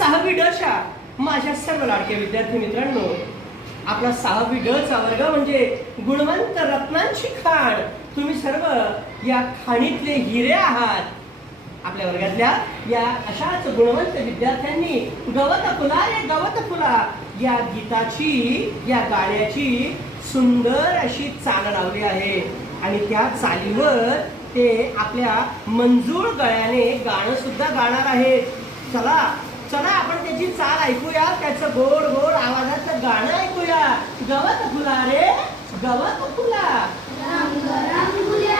6वी ड च्या माझ्या सर्व लाडक्या विद्यार्थी मित्रांनो, आपला 6वी ड चा वर्ग म्हणजे गुणवंत रत्नांची खाण. तुम्ही सर्व या खाणीतले हिरे आहात. आपल्या वर्गातल्या या अशाच गुणवंत विद्यार्थ्यांनी गवत फुला रे गवत फुला या गीताची, या गाण्याची सुंदर अशी चाल लावली आहे आणि त्या चालीवर ते आपल्या मंजूळ गळ्याने गाणं सुद्धा गाणार आहेत. चला चला आपण त्याची चाल ऐकूया, त्याचं गोड गोड आवाजाचं गाणं ऐकूया. गवत फुला रे गवत फुला. रंग रंगुल्या